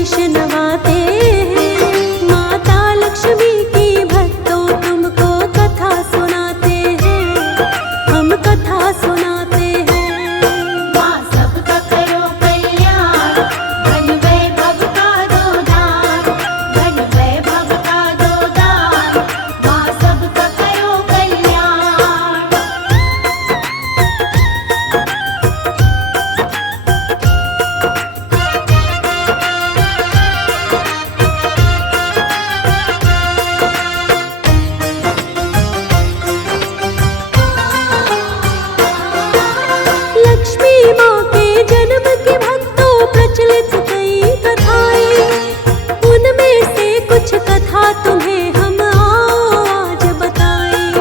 शीश नवाते हैं। माता लक्ष्मी की भक्तों तुमको कथा सुनाते हैं, हम कथा सुनाते हैं। माँ सबका करो कल्याण, धन वैभव का दो दान, धन वैभव का दो दान, माँ सबका करो कल्याण। लक्ष्मी माँ के जन्म की भक्तों प्रचलित कई कथाएं, उनमें से कुछ कथा तुम्हें हम आओ आज बताएं।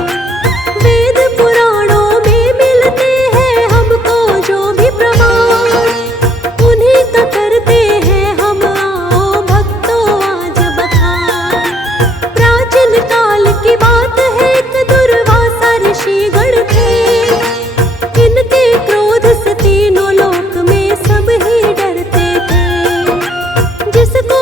वेद पुराणों में मिलते हैं हमको जो भी प्रमाण, उन्हीं का करते हैं हम आओ भक्तों आज बखान। प्राचीन काल की बात है, एक दुर्वासा ऋषि गण थे। इनके क्रोध से तीनों लोक में सब ही डरते थे। जिसको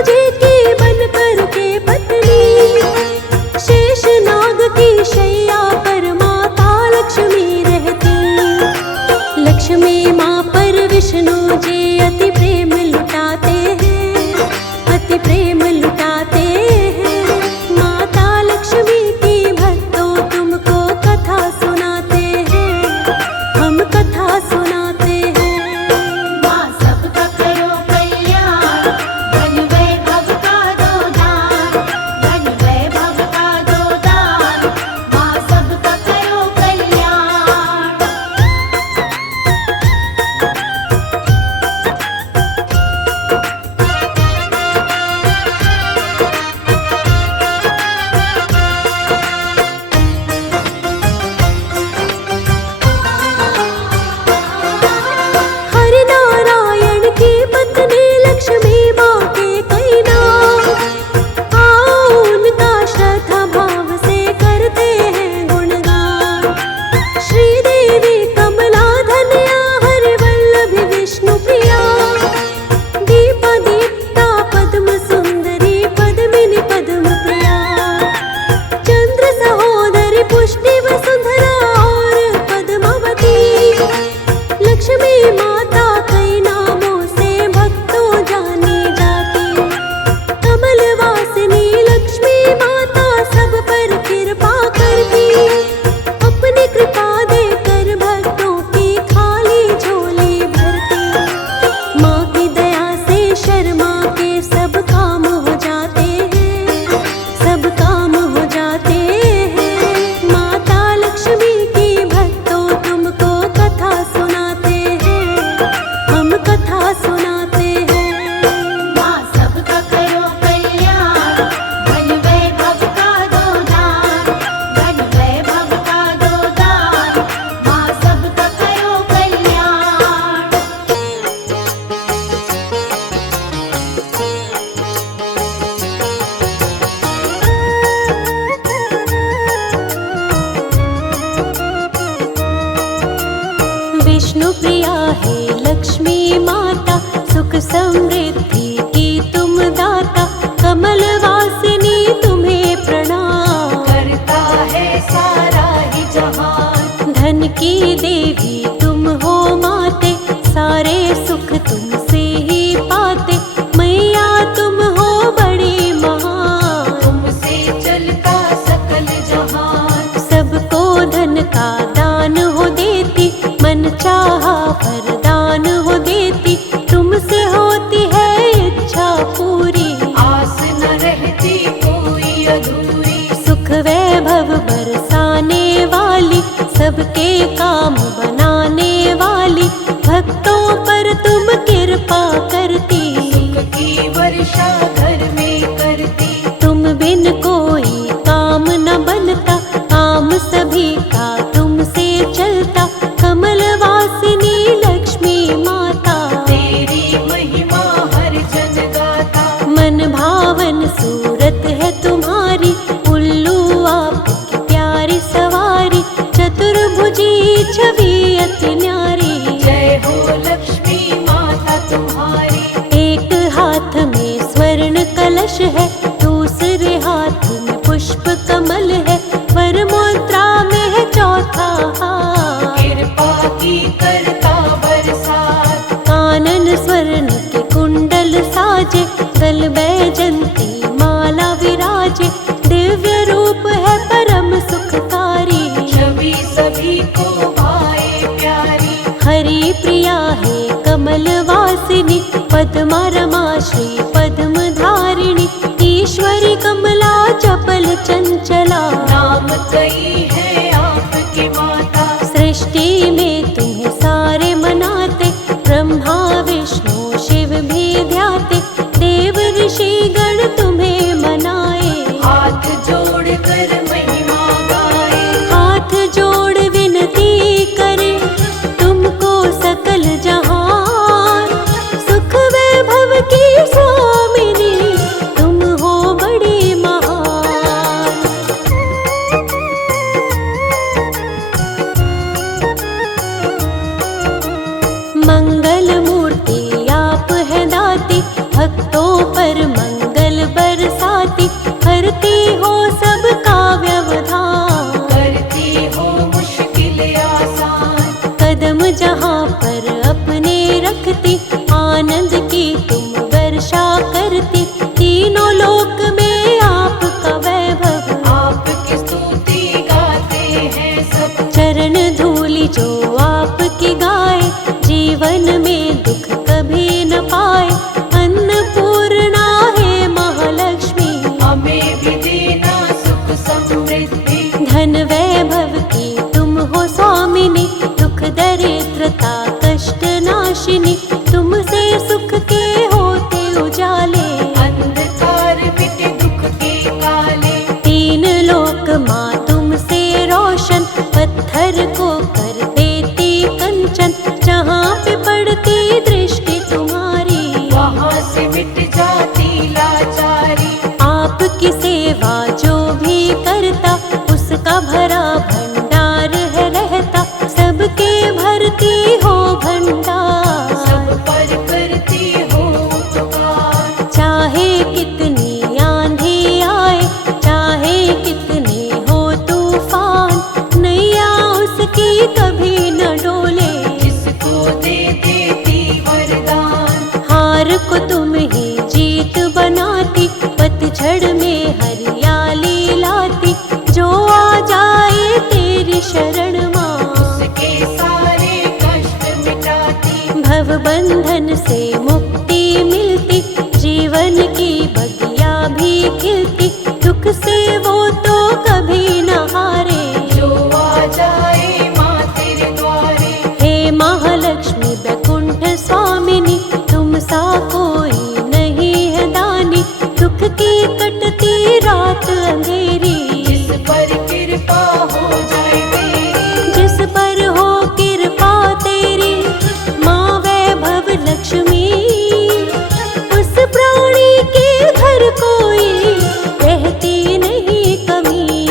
तुझे की बन कर के पत्नी, शेष नाग की शैया पर माता लक्ष्मी रहती। लक्ष्मी माँ पर विष्णु जी अति प्रेम लुटाते हैं, अति प्रेम लुटाते हैं। माता लक्ष्मी की भक्तों तुमको कथा सुनाते हैं, हम कथा सुनाते हैं। माँ सबका करो कल्याण, धन वैभव का दो दान, धन वैभव का दो दान, माँ सबका करो कल्याण। हरि नारायण की पत्नी लक्ष्मी माँ के कई नाम, आओ उनका श्रद्धा भाव से करते हैं गुणगान। श्रीदेवी कमला धन्या हरि वल्लभी विष्णु प्रिया, दीपा दीप्ता पद्म सुंदरी पद्मिनी पद्म प्रिया, चंद्र सहोदरी पुष्टि वसुंधरा और पद्मावती। लक्ष्मी माता कई नामों से भक्तों जानी जाती। कमल वासिनी लक्ष्मी माता सब पर कृपा करती, अपनी कृपा देकर भक्तों की खाली झोली भरती। माँ की दया से शर्मा के सब काम हो जाते हैं, सब काम हो जाते हैं। माता लक्ष्मी की भक्तों तुमको कथा सुनाते हैं, हम कथा सुनाते हैं। माँ सबका करो कल्याण, धन वैभव का दो दान, धन वैभव का दो दान, माँ सबका करो कल्याण। विष्णु प्रिया है लक्ष्मी माता, सुख समृद्धि की तुम दाता। कमल वासिनी तुम्हें प्रणाम, करता है सारा ही जहान। धन की देवी तुम हो माते, सारे सुख तुमसे ही पाते। मैया तुम हो बड़ी महान, तुमसे चलता सकल जहान। सबको धन का दान हो देती, मन चाहा वरदान हो देती। तुमसे होती है इच्छा पूरी, आस न रहती कोई अधूरी। सुख वैभव बरसाने वाली, सबके काम बनाने वाली। भक्तों पर तुम कृपा करती, सुख की वर्षा घर में करती। तुम बिन कोई काम न बनता, काम सभी का तुमसे चलता। कमल वासिनी लक्ष्मी माता, तेरी महिमा हर जन गाता। मन भावन सूरत है तुम्हारी, उल्लू आपकी प्यारी सवारी। चतुर्भुजी छवि अति न्यारी, जय हो लक्ष्मी माता तुम्हारी। एक हाथ में स्वर्ण कलश है, दूसरे हाथ में पुष्प कमल है। वर मुद्रा में है चौथा हाथ, कृपा की करता बरसात। कानन स्वर्ण के कुंडल साजे, गल बैजंती माला विराजे। दिव्य रूप है परम सुखकारी, छवि सभी को भाए प्यारी। हरि प्रिया है कमल वासिनी, पद्मा रमा श्री पद्म धारिणी। ईश्वरी कमला चपल चंचला, नाम कई है आपके माता। सृष्टि में तुम्हें सारे मनाते, ब्रह्मा विष्णु शिव भी ध्याते। देव ऋषि गण तुम्हें मनाए, हाथ जोड़ कर महिमा गाए। हाथ जोड़ विनती करे तुमको सकल जहान। सुख वैभव की स्वामिनी तुम हो बड़ी महान। एकता कष्ट नाशिनी, तुमसे सुख के होते उजाले। अंधकार मिटे दुख के काले, तीन लोक माँ तुमसे रोशन, पत्थर को कर देती कंचन, जहाँ पे पड़ती दृष्टि तुम्हारी वहाँ से मिट जाती लाचारी। आपकी सेवा जो भी करता, उसका भरा भंडार है रहता, सबके भरती हो भंडार। सब पर करती हो उपकार, चाहे कितनी आंधी आए, चाहे कितने हो तूफान, नैया उसकी कभी न डोले। जिसको दे देती वरदान, हार को तुम ही जीत बनाती, पतझड़ में हरियाली लाती, जो आ जाए तेरी शरण माँ उसके सारे कष्ट मिटाती। भव बंधन से मुक्ति मिलती, जीवन की बगिया भी खिलती, दुख से वो तो कभी न हारे। जो आ जाए माँ तेरे द्वारे, हे महालक्ष्मी वैकुंठ स्वामिनी, तुम सा कोई नहीं है दानी, दुख की कटती रात अंधेरी। जिस पर कृपा हो जाए तेरी, जिस पर हो कृपा तेरी माँ वैभव लक्ष्मी, उस प्राणी के घर कोई रहती नहीं कमी।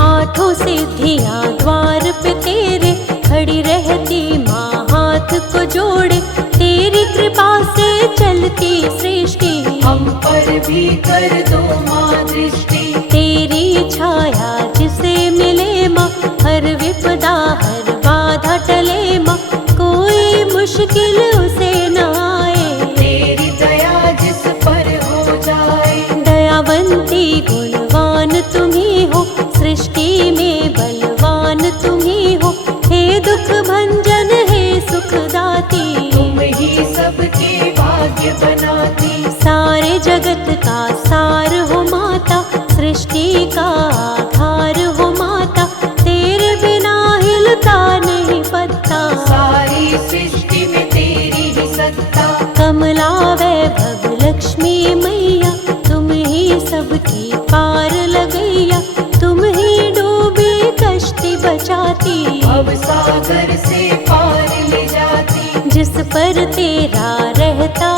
आठों सिद्धियां द्वार पे तेरे, खड़ी रहती माँ हाथ को जोड़े, तेरी कृपा से चलती सृष्टि। हम पर भी कर दो माँ दृष्टि। तेरी छाया जिसे मिले माँ, हर विपदा हर बाधा टले माँ, कोई मुश्किल उसे न आए। तेरी दया जिस पर हो जाए, दयावंती गुणवान तुम्ही हो, सृष्टि में बलवान तुम्ही हो, हे दुख भंजन हे सुखदाती। तुम ही सबके भाग्य बनाती। सारे जगत का सार हो माता, सृष्टि का आधार हो माता, तेरे बिना हिलता नहीं पत्ता। सारी सृष्टि में तेरी ही सत्ता, कमला वैभव लक्ष्मी मैया, तुम ही सबकी पार लगैया, तुम ही डूबी कश्ती बचाती। अब सागर से पार ले जाती। जिस पर तेरा रहता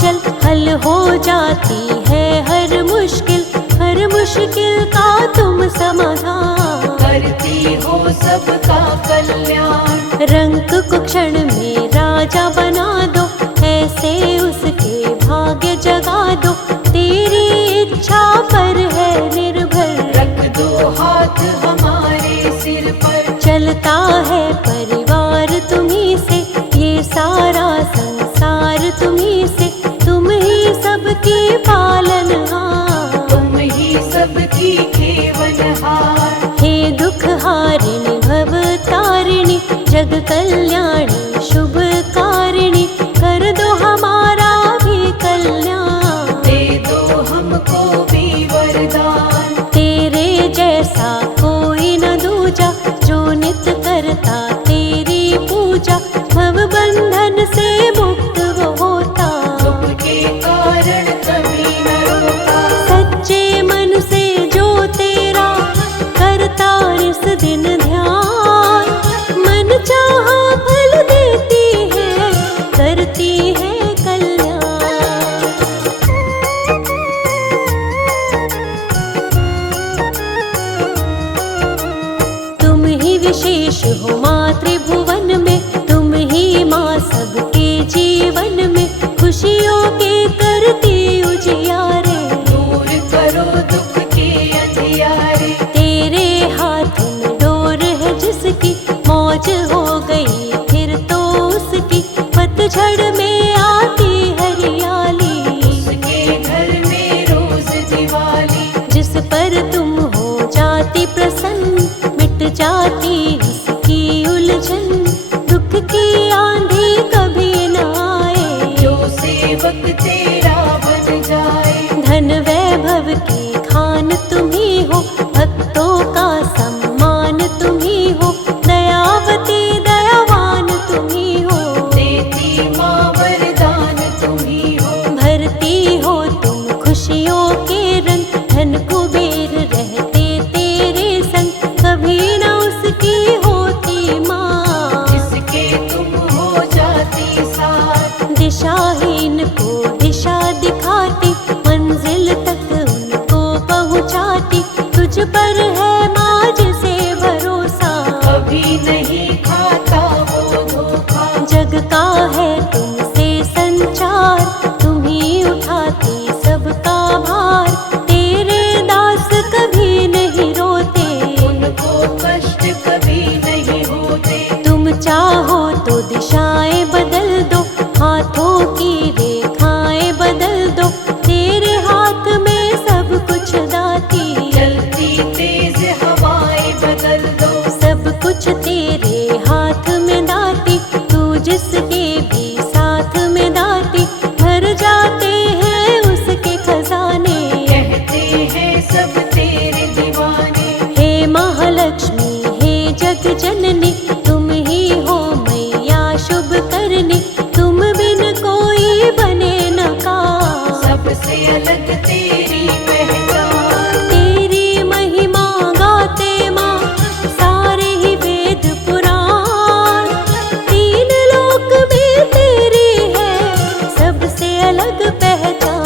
चल, हल हो जाती है हर मुश्किल, हर मुश्किल का तुम समाधान। करती हो सबका कल्याण, रंक को क्षण में राजा बना दो, ऐसे उसके भाग्य जगा दो, तेरी इच्छा पर है निर्भर। रख दो हाथ हमारे सिर पर, चलता है परिवार तुम्ही से, ये सारा संसार तुम्ही से, तुम ही सबकी पालनहार। तुम ही सबकी खेवनहार। हे दुख हारिणी भव तारिणी, जग कल्याणी शुभ कारिणी, कर दो हमारा भी कल्याण। दे दो हमको भी वरदान, तेरे जैसा कोई न दूजा, जो नित करता तेरी पूजा, भव बंधन से मुक्त वो होता। दुख के कारण कभी न रोता। सच्चे मन से जो तेरा करता इस दिन ध्यान, मन चाहा फल देती है, करती है कल्याण। तुम ही विशेष हो माँ त्रिभुवन में, तुम ही माँ सबके जीवन में, खुशियों के करती उजियारे। दूर करो दुख के अंधियारे, तेरे हाथ में डोर है जिसकी, मौज हो गई फिर तो उसकी, पतझड़ में आती हरियाली। उसके घर में रोज दिवाली, जिस पर तुम हो जाती प्रसन्न, मिट जाती उसकी जननी, तुम ही हो मैया शुभ करनी, तुम बिन कोई बने न का। सबसे अलग तेरी पहचान, तेरी महिमा गाते माँ सारे ही वेद पुराण, तीन लोक में तेरी है सबसे अलग पहचान।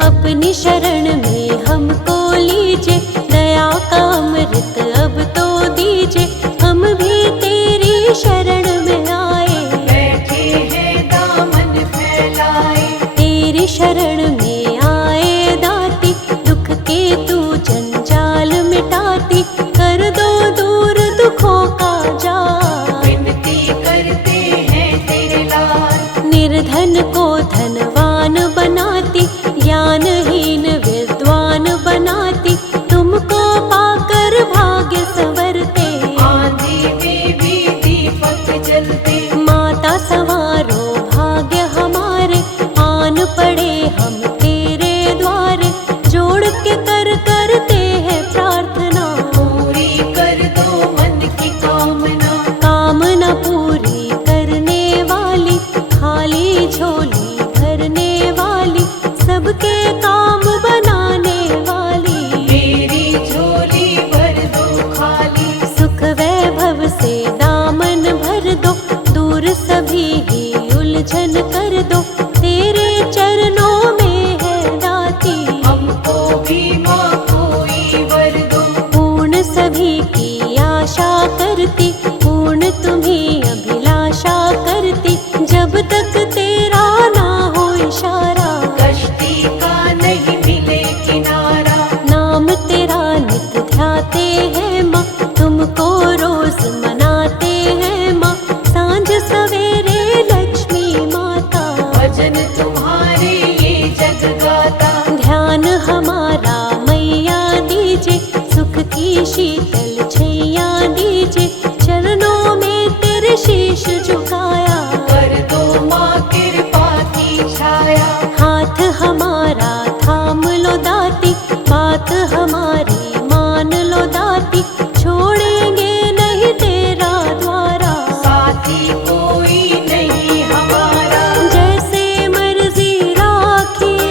अपनी शरण में हमको लीजिए, दया का अमृत अब तो दीजिए, हम भी तेरी शरण में आए। बैठे हैं दामन फैलाए, तेरी शरण में आए दाती, दुख के तू जंजाल मिटाती, कर दो दूर दुखों का जाल। विनती करते हैं तेरे लाल, निर्धन को धनवान बनाती, ज्ञानहीन विद्वान बनाती, तुमको पाकर भाग्य संवरते। आंधी में भी दीपक जलते, माता संवारो भाग्य हमारे, आन पड़े हम तेरे द्वारे, जोड़ के करते हैं प्रार्थना। पूरी कर दो मन की कामना, कामना पूरी करने वाली, खाली झोली भरने वाली, सबके काम बनाने वाली। मेरी झोली भर दो खाली, सुख वैभव से दामन भर दो, दूर सभी ही उलझन कर दो, तेरे चरणों में है दाती। हमको भी माँ कोई वर दो, पूर्ण सभी की आशा करती, पूर्ण तुम्ही अभिलाषा करती, जब तक तेरा ना हो इशारा। कश्ती का नहीं मिले किनारा, नाम तेरा नित ध्याते हैं माँ, तुमको रोज मनाते हैं माँ, सांझ सवेरे लक्ष्मी माता। भजन तुम्हारे ये जग गाता, ध्यान हमारा मैया दीजिए, सुख की शीतल छैया दीजिए, चरणों में तेरे शीश झुकाया। कर दो माँ कृपा की छाया, हाथ हमारा थाम लो दाती, बात हमारी मान लो दाती, छोड़ेंगे नहीं तेरा द्वारा। साथी कोई नहीं हमारा, जैसे मर्जी राखिए,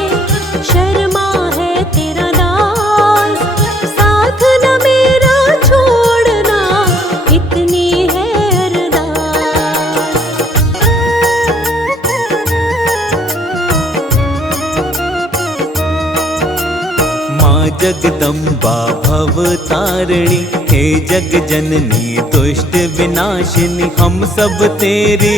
शर्मा है तेरा दास, साथ न मेरा छोड़ना, इतनी है अरदास। माँ जगदम्बा भव तारिणी, हे जग जननी दुष्ट विनाशिनी, हम सब तेरी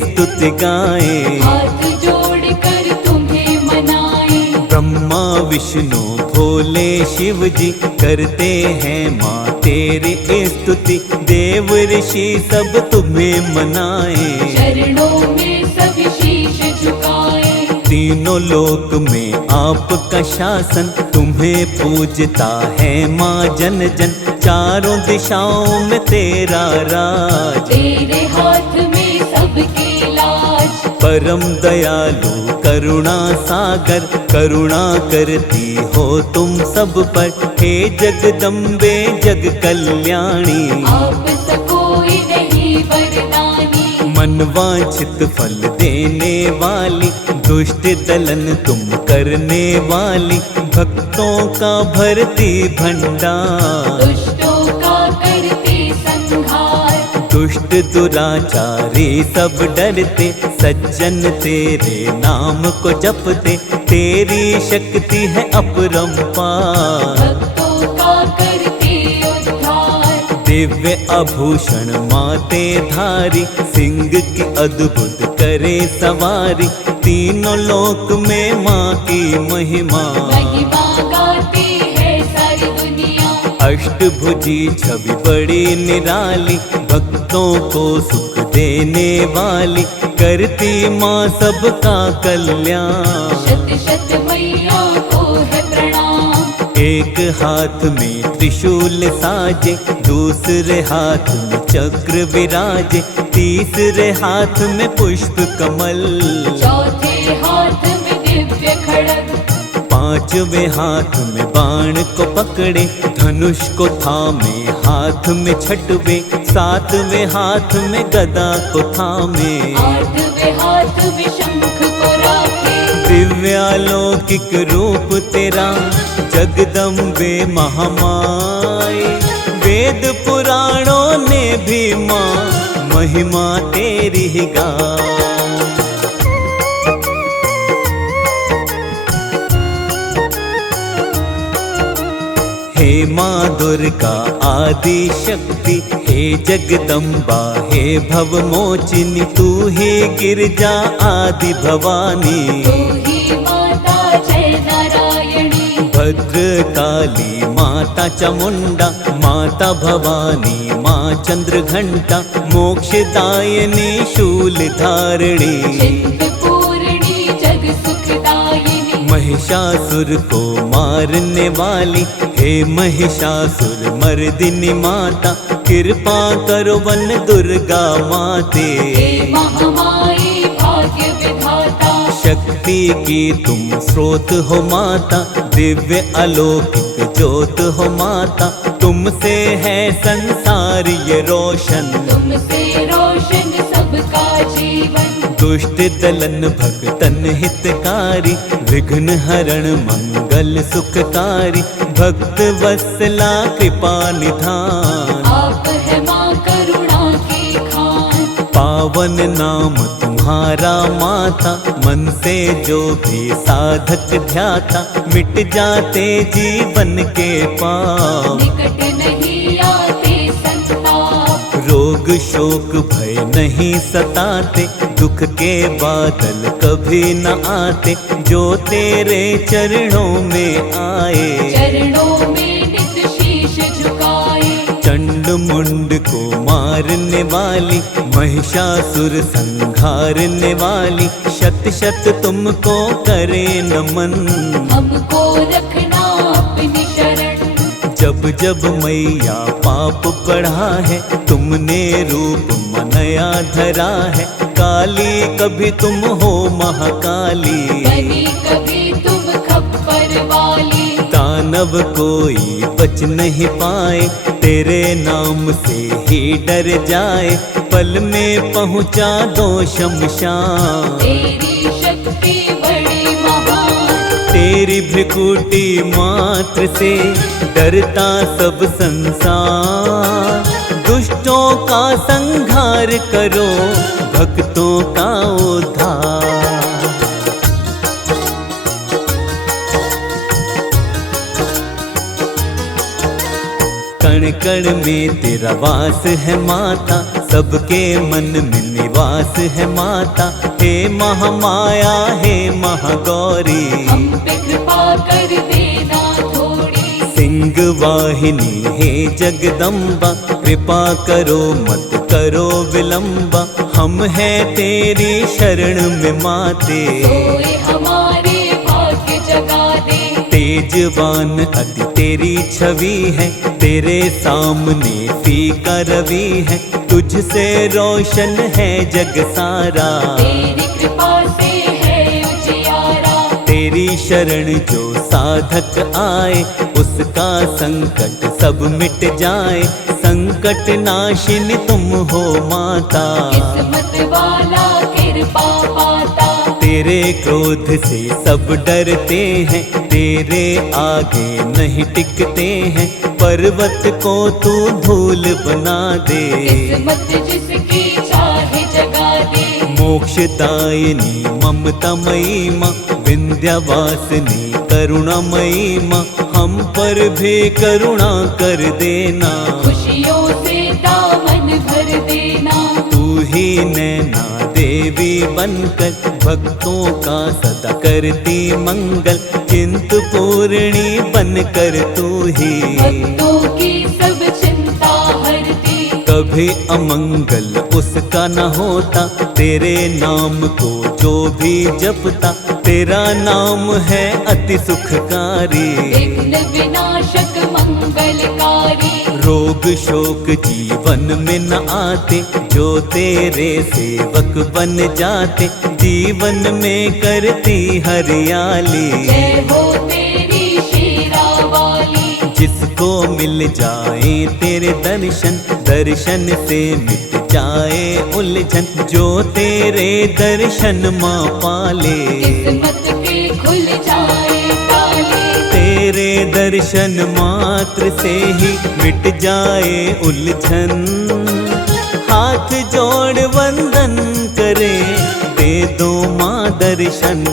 स्तुति गाएं। हाथ जोड़ कर तुम्हें मनाए, ब्रह्मा विष्णु भोले शिव जी करते हैं माँ तेरी स्तुति, देव ऋषि सब तुम्हें मनाए। चरणों में सब शीश झुकाए, तीनों लोक में आपका शासन, तुम्हें पूजता है माँ जन जन, चारों दिशाओं में तेरा राज। तेरे हाथ में सबके लाज, परम दयालु करुणा सागर, करुणा करती हो तुम सब पर, हे जगदम्बे जग कल्याणी। आप सकोई नहीं वरदानी, मनवांछित फल देने वाली, दुष्ट दलन तुम करने वाली, भक्तों का भरती भंडार। दुष्टों का करते संहार, दुष्ट दुराचारी सब डरते, सज्जन तेरे नाम को जपते, तेरी शक्ति है अपरंपार। भक्तों का करते उद्धार, दिव्य आभूषण माते धारी, सिंह की अद्भुत करे सवारी, तीनों लोक में माँ की महिमा। महिमा गाती है सारी दुनिया, अष्टभुजी छवि बड़ी निराली, भक्तों को सुख देने वाली, करती माँ सबका कल्याण। शत शत मैया को है प्रणाम, एक हाथ में त्रिशूल साजे, दूसरे हाथ में चक्र विराजे, तीसरे हाथ में पुष्प कमल, चौथे हाथ में दिव्य खड़ग, पांचवें हाथ में बाण को पकड़े, धनुष को थामे हाथ में छठवे, सातवें हाथ में गदा को थामे, आठवें हाथ में शंख को राखे। दिव्यालौकिक रूप तेरा जगदम्बे महामाई, वेद पुराणों ने भी माँ महिमा तेरी ही गाई। हे माँ दुर्गा आदि शक्ति, हे जगदम्बा हे भवमोचिनी, तू ही गिरजा आदि भवानी, तू ही माता जय नारायणी। भद्रकाली माता चामुंडा, माता भवानी माँ चंद्रघंटा, मोक्षदायिनी शूलधारिणी, चिंतपूर्णी जग सुखदायिनी। महिषासुर को मारने वाली, हे महिषासुर मर्दिनी माता, कृपा करो वन दुर्गा माते। हे महामाई भाग्य विधाता, शक्ति की तुम स्रोत हो माता, दिव्य अलौकिक ज्योत हो माता, तुमसे है संसार ये रोशन, तुमसे रोशन सबका जीवन। दुष्ट दलन भक्तन हितकारी, विघ्न हरण मंगल सुखकारी, भक्त वत्सला कृपा निधान, आप है माँ करुणा की खान। पावन नाम तुम्हारा माता, मन से जो भी साधक ध्याता, मिट जाते जीवन के पाप, निकट नहीं आते संताप। रोग शोक भय नहीं सताते, दुख के बादल कभी न आते, जो तेरे चरणों में आए, चरणों में नित शीश झुकाए। चंड मुंड को मारने वाली, महिषासुर संहारने वाली, शत शत तुमको करे नमन, हमको रखना अपनी शरण। जब जब मैया पाप बढ़ा है, तुमने रूप मनया धरा है, काली कभी तुम हो महाकाली, बनी कभी तुम खप्पर वाली। दानव कोई बच नहीं पाए, तेरे नाम से ही डर जाए, पल में पहुँचा दो शमशान, तेरी शक्ति बड़ी महान। तेरी भ्रिकुटी मात्र से डरता सब संसार, दुष्टों का संहार करो, भक्तों का उद्धार। कण कण में तेरा वास है माता, सबके मन में निवास है माता, हे महामाया हे महागौरी, हम पे कृपा कर देना थोड़ी। सिंह वाहिनी हे जगदम्बा, कृपा करो मत करो विलंबा, हम हैं तेरी शरण में माते, सोए हमारे भाग्य जगा दे। तेजवान अति तेरी छवि है, तेरे सामने फीका रवि है, तुझसे रोशन है जग सारा, तेरी कृपा से है उजियारा। तेरी शरण जो साधक आए, उसका संकट सब मिट जाए, संकट नाशिनी तुम हो माता, किस्मत वाला कृपा पाता। तेरे क्रोध से सब डरते हैं, तेरे आगे नहीं टिकते हैं, पर्वत को तू धूल बना दे, किस्मत जिसकी चाहे जगा दे। मोक्षदायिनी ममतामयी माँ, विंध्यवासिनी करुणामयी माँ, हम पर भी करुणा कर देना, खुशियों से दामन भर देना। तू ही नैना देवी बनकर, भक्तों का सदा करती मंगल, चिंतपूर्णी बनकर तू ही भक्तों की सब चिंता हरती। कभी अमंगल उसका न होता, तेरे नाम को जो भी जपता, तेरा नाम है अति सुखकारी, विघ्न विनाशक मंगलकारी। रोग शोक जीवन में न आते, जो तेरे सेवक बन जाते, जीवन में करती हरियाली। जय हो जिसको मिल जाए तेरे दर्शन, दर्शन से मिट जाए उलझन। जो तेरे दर्शन माँ पाले, किस्मत के खुल जाए ताले। तेरे दर्शन मात्र से ही मिट जाए उलझन। हाथ जोड़ वंदन करे, दे दो माँ दर्शन।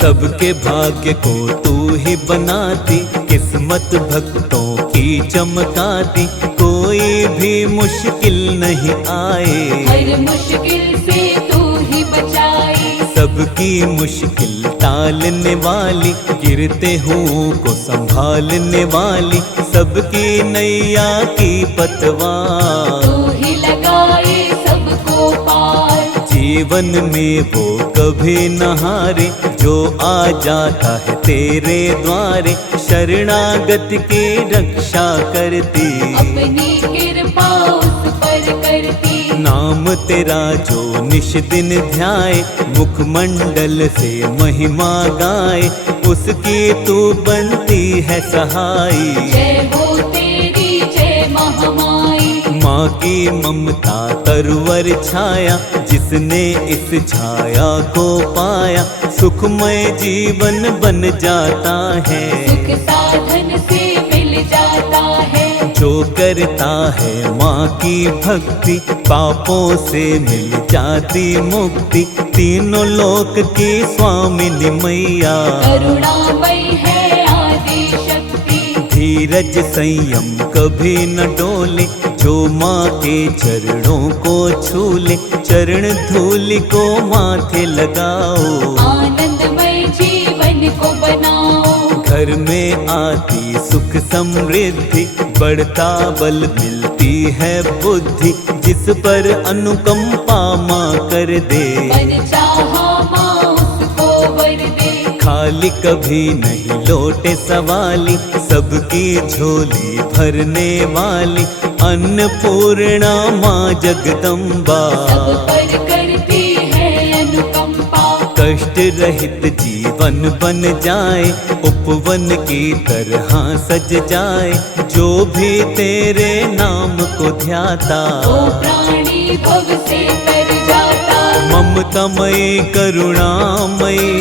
सबके भाग्य को तू ही बनाती, किस्मत भक्तों की चमकाती। कोई भी मुश्किल नहीं आए, हर मुश्किल से तू ही बचाए। सबकी मुश्किल टालने वाली, गिरते हुओं को संभालने वाली। सबकी नैया की पतवार तू ही लगाए सबको पार। जीवन में वो कभी न हारे, जो आ जाता है तेरे द्वारे। शरणागत की रक्षा करती, अपनी कृपा उस पर करती। नाम तेरा जो निश दिन ध्याए, मुखमंडल से महिमा गाए। उसकी तू बनती है सहाई, जय हो तेरी जय महामाई। माँ की ममता तरवर छाया, जिसने इस छाया को पाया। सुखमय जीवन बन जाता है, सुख साधन से मिल जाता है। जो करता है माँ की भक्ति, पापों से मिल जाती मुक्ति। तीनों लोक की स्वामिनी मैया, करुणामयी है आदि शक्ति। धीरज संयम कभी न डोले, जो माँ के चरणों को छूले। चरण धूलि को माथे लगाओ, आनंदमय जीवन को बनाओ। घर में आती सुख समृद्धि, बढ़ता बल मिलती है बुद्धि। जिस पर अनुकंपा माँ कर दे, मन चाहा माँ उसको वर दे। खाली कभी नहीं लौटे सवाली, सबकी झोली भरने वाली। अन्नपूर्णा माँ जगदम्बा, सब पर करती है अनुकंपा। कष्ट रहित जीवन बन जाए, उपवन की तरह सज जाए। जो भी तेरे नाम को ध्याता, वो प्राणी भव से तर जाता। ममतामयी करुणामयी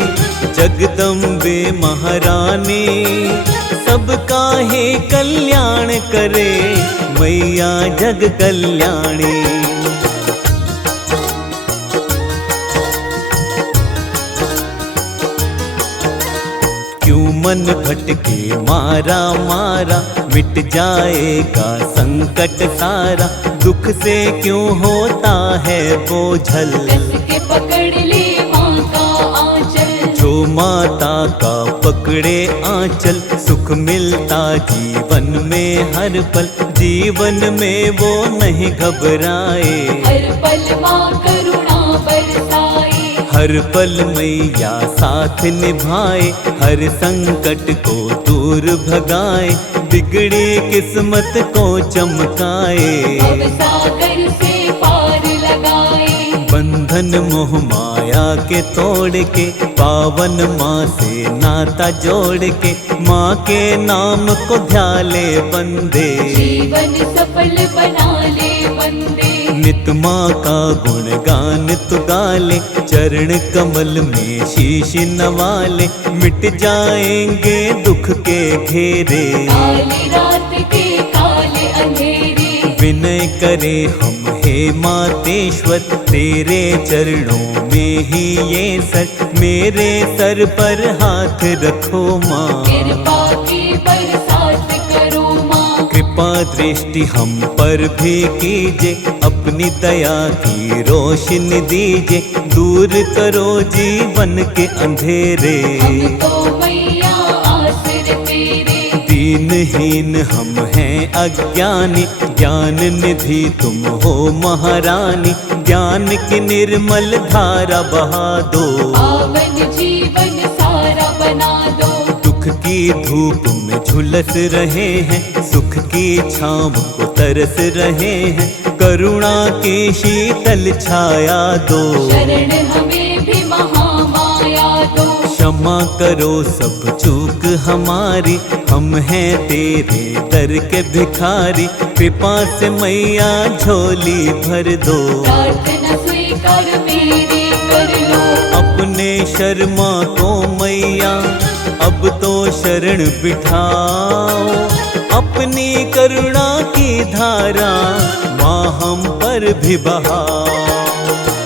जगदम्बे महारानी। सबका ही कल्याण करे, मैया जग कल्याणी। क्यों मन भटके मारा मारा, मिट जाएगा संकट सारा। दुख से क्यों होता है बोझल, कस के पकड़ ले माँ का आंचल। जो माता का पकड़े आंचल। सुख मिलता जीवन में हर पल, जीवन में वो नहीं घबराए। हर पल माँ करुणा बरसाए। हर पल मैया साथ निभाए, हर संकट को दूर भगाए। बिगड़ी किस्मत को चमकाए, अब सागर से पार लगाए। बंधन मोह माया के तोड़ के, पावन माँ से नाता जोड़ के। माँ के नाम को ध्याले बंदे, जीवन सफल बना ले बंदे। नित माँ का गुणगान तु गाले। चरण कमल में शीश नवाले, मिट जाएंगे दुख के घेरे। काली रात के काले अंधेरे, विनय करे हम हे मातेश्वर, तेरे चरणों में ही ये सर। मेरे सर पर हाथ रखो माँ, कृपा की बरसात करो माँ। कृपा दृष्टि हम पर भी कीजिए, अपनी दया की रोशनी दीजिए। दूर करो जीवन के अंधेरे, हम तो मैया आसर तेरे। दीनहीन हम हैं अज्ञानी, ज्ञान निधि तुम हो महारानी। ज्ञान की निर्मल धारा बहा दो, पावन जीवन सारा बना दो। दुख की धूप में झुलस रहे हैं, सुख की छाँव को तरस रहे हैं, करुणा की शीतल छाया दो, शरण हमें भी महामाया दो। क्षमा करो सब चूक हमारी, हम हैं तेरे दर के भिखारी, कृपा से मैया झोली भर दो, प्रार्थना स्वीकार मेरी कर लो। अपने शर्मा को मैया अब तो शरण बिठाओ, अपनी करुणा की धारा माँ हम पर भी बहाओ।